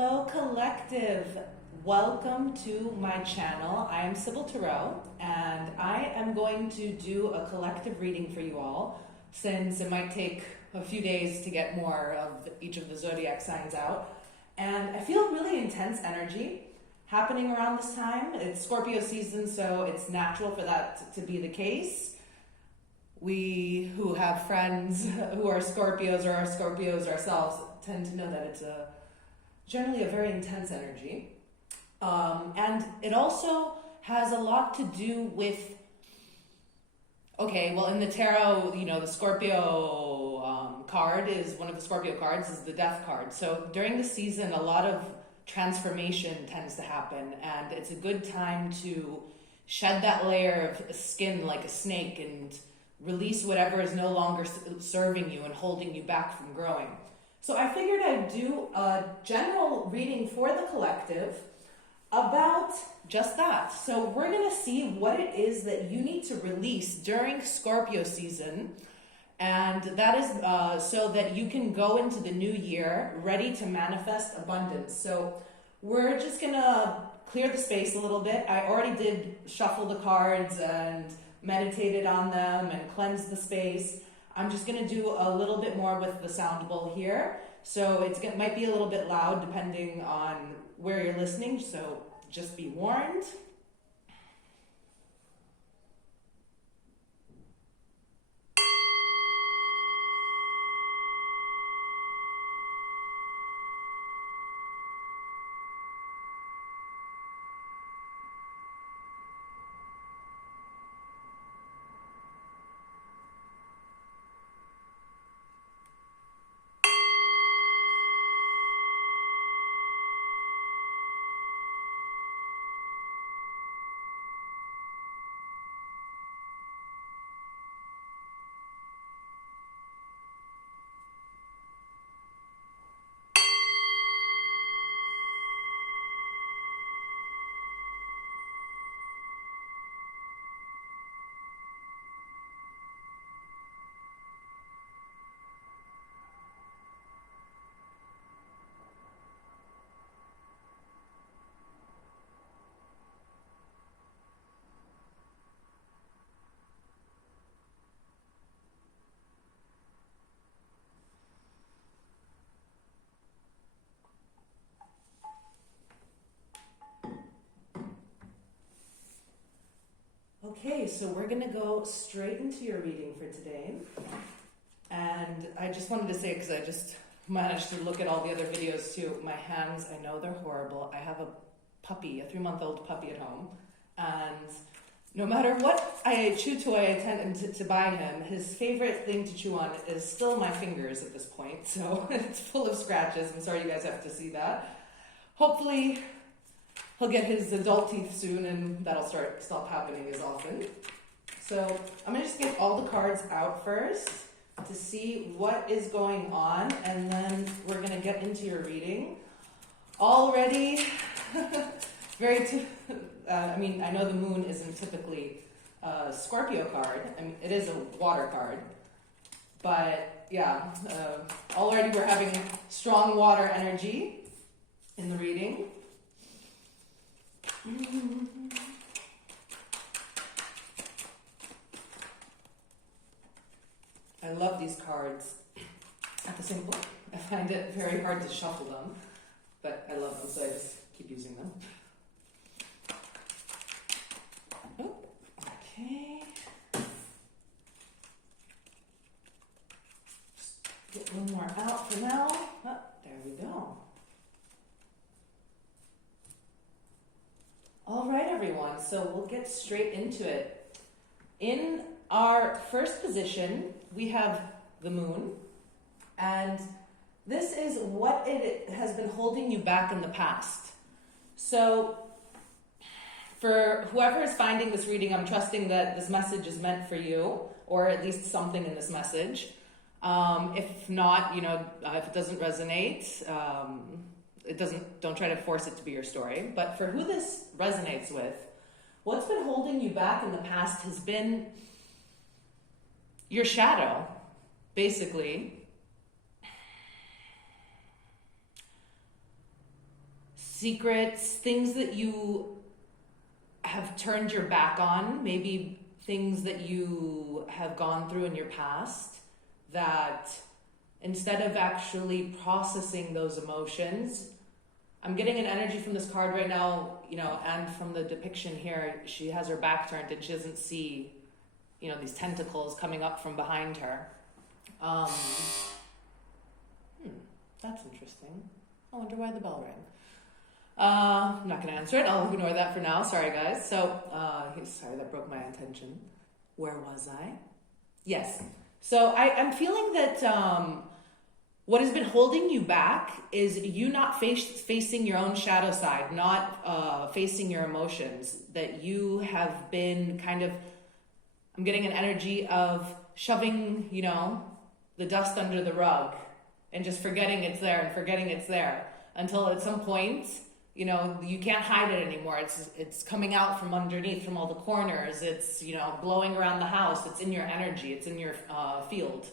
Hello, collective. Welcome to my channel. I am Sybil Tarot, and I am going to do a collective reading for you all, since it might take a few days to get more of each of the zodiac signs out. And I feel really intense energy happening around this time. It's Scorpio season, so it's natural for that to be the case. We who have friends who are Scorpios or are Scorpios ourselves tend to know that it's generally a very intense energy. And it also has a lot to do with, okay, well, in the tarot, the Scorpio card is one of the Scorpio cards is the death card. So during the season, a lot of transformation tends to happen, and it's a good time to shed that layer of skin like a snake and release whatever is no longer serving you and holding you back from growing. So I figured I'd do a general reading for the collective about just that. So we're going to see what it is that you need to release during Scorpio season, and that is so that you can go into the new year ready to manifest abundance. So we're just going to clear the space a little bit. I already did shuffle the cards and meditated on them and cleansed the space. I'm just going to do a little bit more with the sound bowl here. So it might be a little bit loud depending on where you're listening. So just be warned. Okay, so we're going to go straight into your reading for today. And I just wanted to say, because I just managed to look at all the other videos too, my hands, I know they're horrible. I have a puppy, a 3-month-old puppy at home. And no matter what I chew toy I tend to buy him, his favorite thing to chew on is still my fingers at this point. So it's full of scratches. I'm sorry you guys have to see that. Hopefully he'll get his adult teeth soon, and that'll stop happening as often. So I'm going to just get all the cards out first to see what is going on, and then we're going to get into your reading. Already, I know the moon isn't typically a Scorpio card. I mean, it is a water card. But yeah, already we're having strong water energy in the reading. I love these cards. At the same point, I find it very hard to shuffle them, but I love them, so I just keep using them. Oh, okay. Get one more out for now. Oh, there we go. All right, everyone, so we'll get straight into it. In our first position, we have the moon, and this is what it has been holding you back in the past. So for whoever is finding this reading, I'm trusting that this message is meant for you, or at least something in this message. If not, if it doesn't resonate, don't try to force it to be your story. But for who this resonates with, what's been holding you back in the past has been your shadow, basically. secrets, things that you have turned your back on, maybe things that you have gone through in your past, that instead of actually processing those emotions, I'm getting an energy from this card right now, and from the depiction here, she has her back turned and she doesn't see, these tentacles coming up from behind her. That's interesting. I wonder why the bell rang. I'm not going to answer it. I'll ignore that for now. Sorry, guys. So, sorry, that broke my attention. Where was I? Yes. So I'm feeling that what has been holding you back is you not facing your own shadow side, not facing your emotions, that you have been kind of, I'm getting an energy of shoving, the dust under the rug and just forgetting it's there until at some point, you can't hide it anymore. It's coming out from underneath, from all the corners. It's, blowing around the house. It's in your energy. It's in your field.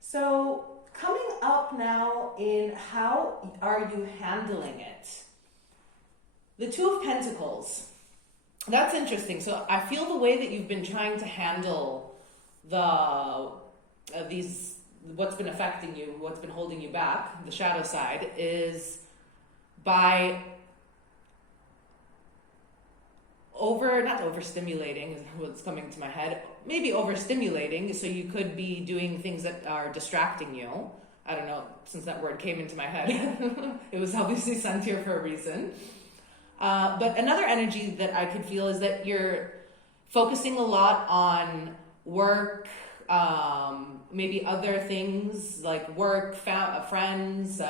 So coming up now in how are you handling it? The Two of Pentacles. That's interesting. So I feel the way that you've been trying to handle what's been affecting you, what's been holding you back, the shadow side, is by not overstimulating is what's coming to my head, maybe overstimulating, so you could be doing things that are distracting you. I don't know, since that word came into my head. It was obviously sent here for a reason. But another energy that I could feel is that you're focusing a lot on work, maybe other things like work, friends,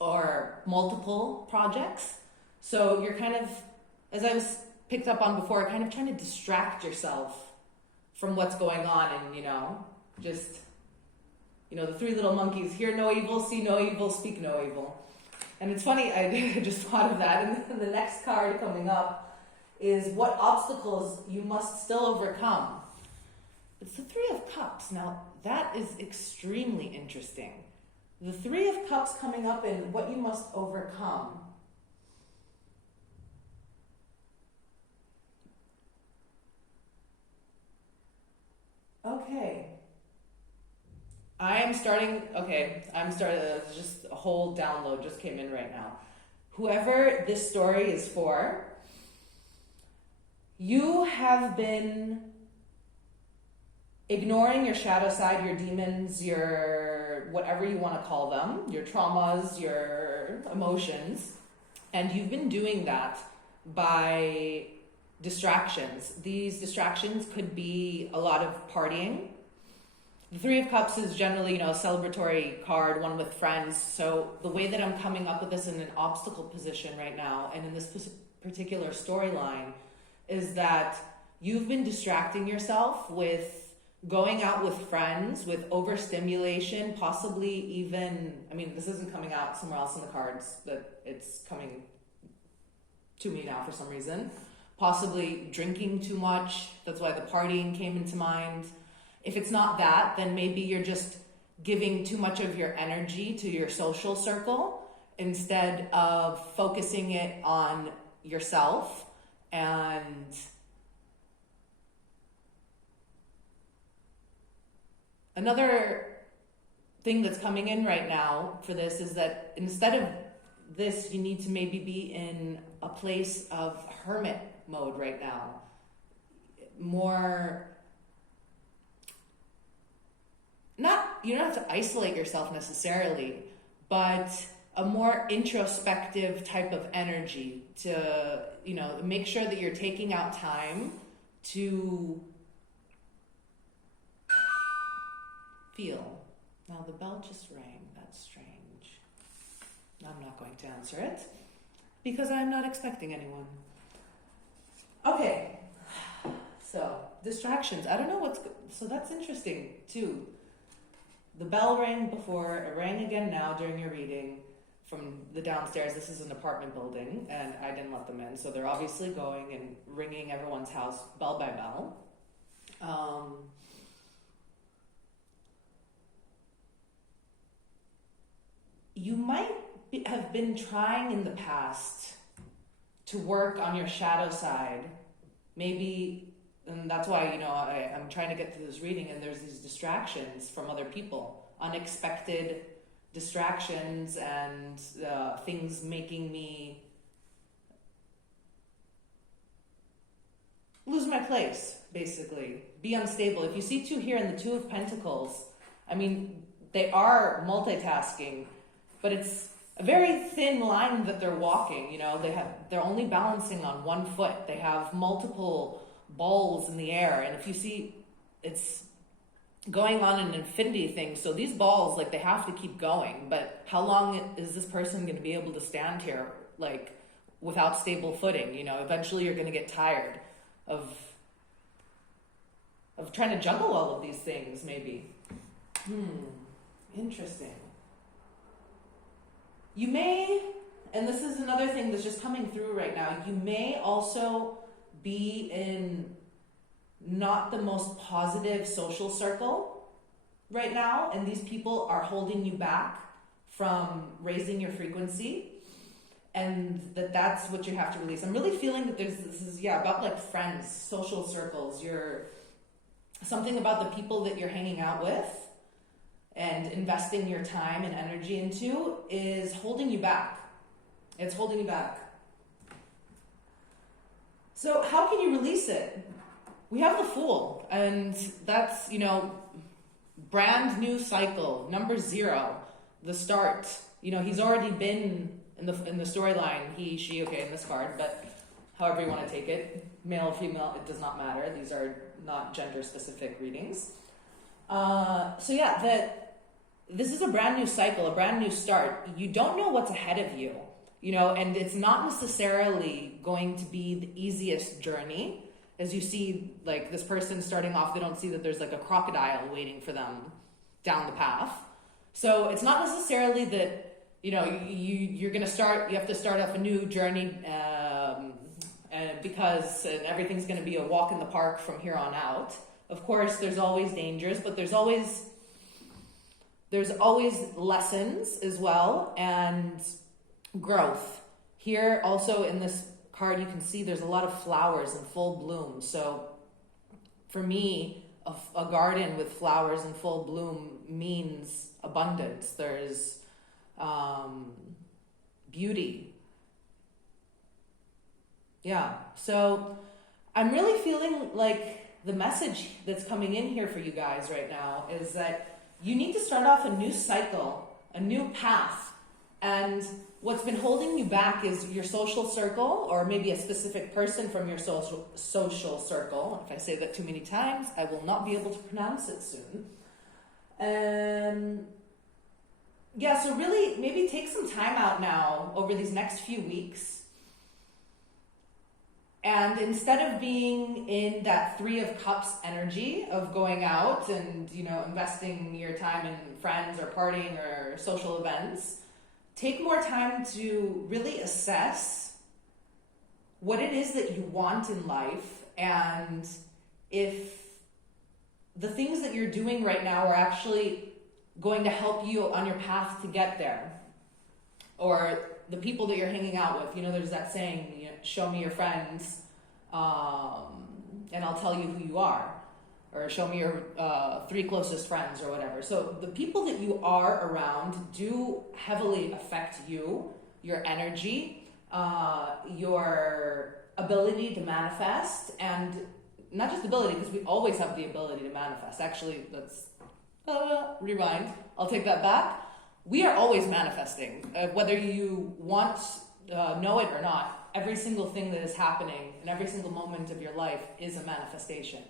or multiple projects. So you're kind of, as I was picked up on before, kind of trying to distract yourself from what's going on and, just, the three little monkeys, hear no evil, see no evil, speak no evil. And it's funny, I just thought of that. And the next card coming up is what obstacles you must still overcome. It's the Three of Cups. Now, that is extremely interesting. The Three of Cups coming up and what you must overcome. Okay. Just a whole download just came in right now. Whoever this story is for, you have been ignoring your shadow side, your demons, your whatever you want to call them, your traumas, your emotions, and you've been doing that by distractions. These distractions could be a lot of partying. The Three of Cups is generally, a celebratory card, one with friends. So the way that I'm coming up with this in an obstacle position right now, and in this particular storyline, is that you've been distracting yourself with going out with friends, with overstimulation, possibly even, this isn't coming out somewhere else in the cards, but it's coming to me now for some reason. Possibly drinking too much. That's why the partying came into mind. If it's not that, then maybe you're just giving too much of your energy to your social circle instead of focusing it on yourself. And another thing that's coming in right now for this is that instead of this, you need to maybe be in a place of hermit mode right now. You don't have to isolate yourself necessarily, but a more introspective type of energy to, make sure that you're taking out time to feel. Now the bell just rang. That's strange. I'm not going to answer it because I'm not expecting anyone. Okay. So distractions. I don't know so that's interesting too. The bell rang before, it rang again now during your reading from the downstairs. This is an apartment building and I didn't let them in. So they're obviously going and ringing everyone's house bell by bell. you might have been trying in the past to work on your shadow side. Maybe, and that's why, I'm trying to get through this reading, and there's these distractions from other people, unexpected distractions, and things making me lose my place, basically. Be unstable. If you see two here in the Two of Pentacles, I mean, they are multitasking, but it's a very thin line that they're walking. They're only balancing on one foot. They have multiple balls in the air, and if you see, it's going on an infinity thing. So these balls, like, they have to keep going, but how long is this person going to be able to stand here, like, without stable footing? Eventually you're going to get tired of trying to juggle all of these things, maybe. Interesting. You may, and this is another thing that's just coming through right now, you may also be in not the most positive social circle right now, and these people are holding you back from raising your frequency, and that's what you have to release. I'm really feeling that this is about like friends, social circles, something about the people that you're hanging out with and investing your time and energy into is holding you back. It's holding you back. So how can you release it? We have the Fool, and that's, brand new cycle, number 0, the start. He's already been in the storyline, he, she, okay, in this card, but however you want to take it, male, female, it does not matter. These are not gender-specific readings. This is a brand new cycle, a brand new start. You don't know what's ahead of you, and it's not necessarily going to be the easiest journey. As you see, like, this person starting off, they don't see that there's like a crocodile waiting for them down the path. So it's not necessarily that, you're going to start, you have to start off a new journey because everything's going to be a walk in the park from here on out. Of course, there's always dangers, but there's always lessons as well, and growth. Here also in this card, you can see there's a lot of flowers in full bloom. So for me, a garden with flowers in full bloom means abundance. There's beauty. Yeah. So I'm really feeling like the message that's coming in here for you guys right now is that you need to start off a new cycle, a new path. And what's been holding you back is your social circle, or maybe a specific person from your social circle. If I say that too many times, I will not be able to pronounce it soon. So really maybe take some time out now over these next few weeks. And instead of being in that 3 of Cups energy of going out and, investing your time in friends or partying or social events, take more time to really assess what it is that you want in life, and if the things that you're doing right now are actually going to help you on your path to get there. Or the people that you're hanging out with. There's that saying, show me your friends, and I'll tell you who you are. Or show me your 3 closest friends, or whatever. So the people that you are around do heavily affect you, your energy, your ability to manifest, and not just ability, because we always have the ability to manifest. Actually, let's rewind. I'll take that back. We are always manifesting, whether you know it or not. Every single thing that is happening in every single moment of your life is a manifestation.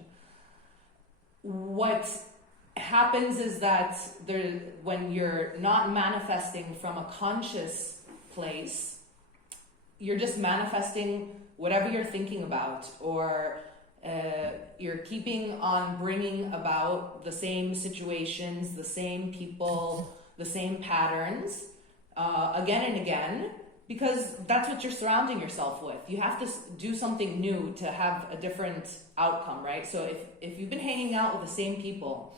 What happens is that when you're not manifesting from a conscious place, you're just manifesting whatever you're thinking about, or you're keeping on bringing about the same situations, the same people, the same patterns again and again, because that's what you're surrounding yourself with. You have to do something new to have a different outcome, right? So if you've been hanging out with the same people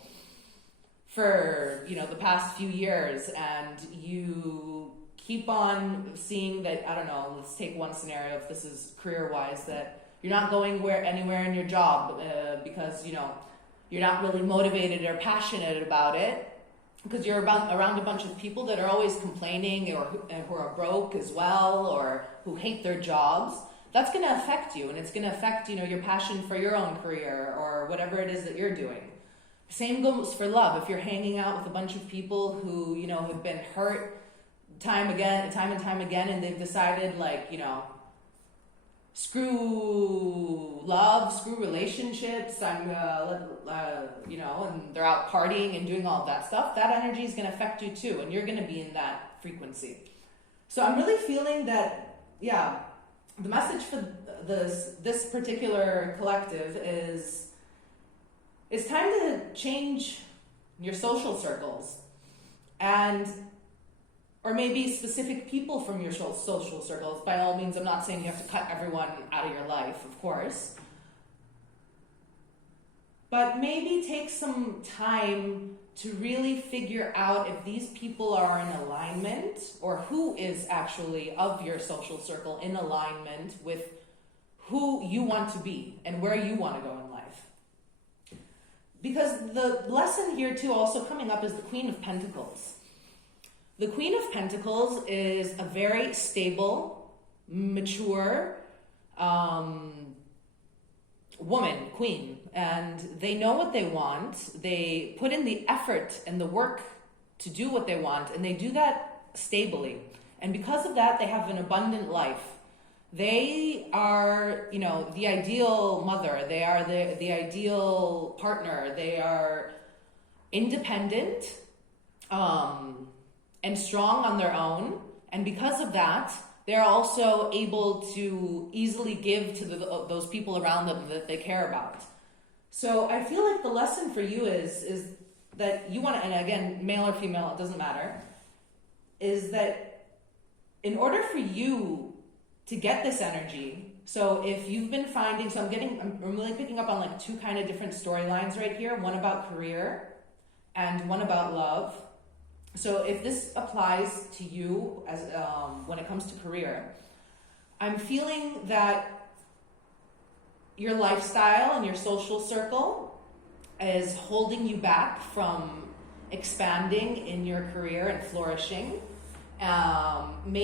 for, the past few years, and you keep on seeing that, I don't know, let's take one scenario, if this is career-wise, that you're not going anywhere in your job because, you're not really motivated or passionate about it, because you're around a bunch of people that are always complaining, or who are broke as well, or who hate their jobs. That's going to affect you, and it's going to affect, your passion for your own career or whatever it is that you're doing. Same goes for love. If you're hanging out with a bunch of people who, have been hurt time and time again, and they've decided, screw love, screw relationships, and they're out partying and doing all of that stuff, that energy is going to affect you too, and you're going to be in that frequency. So I'm really feeling that, the message for this particular collective is it's time to change your social circles, or maybe specific people from your social circles. By all means, I'm not saying you have to cut everyone out of your life, of course. But maybe take some time to really figure out if these people are in alignment, or who is actually of your social circle in alignment with who you want to be and where you want to go in life. Because the lesson here too also coming up is the Queen of Pentacles. The Queen of Pentacles is a very stable, mature queen, and they know what they want. They put in the effort and the work to do what they want, and they do that stably. And because of that, they have an abundant life. They are, the ideal mother. They are the ideal partner. They are independent, and strong on their own, and because of that, they're also able to easily give to those people around them that they care about. So I feel like the lesson for you is that you want to, and again, male or female, it doesn't matter, is that in order for you to get this energy, so if you've been finding, I'm really picking up on two kind of different storylines right here, one about career and one about love. So if this applies to you as when it comes to career, I'm feeling that your lifestyle and your social circle is holding you back from expanding in your career and flourishing. Maybe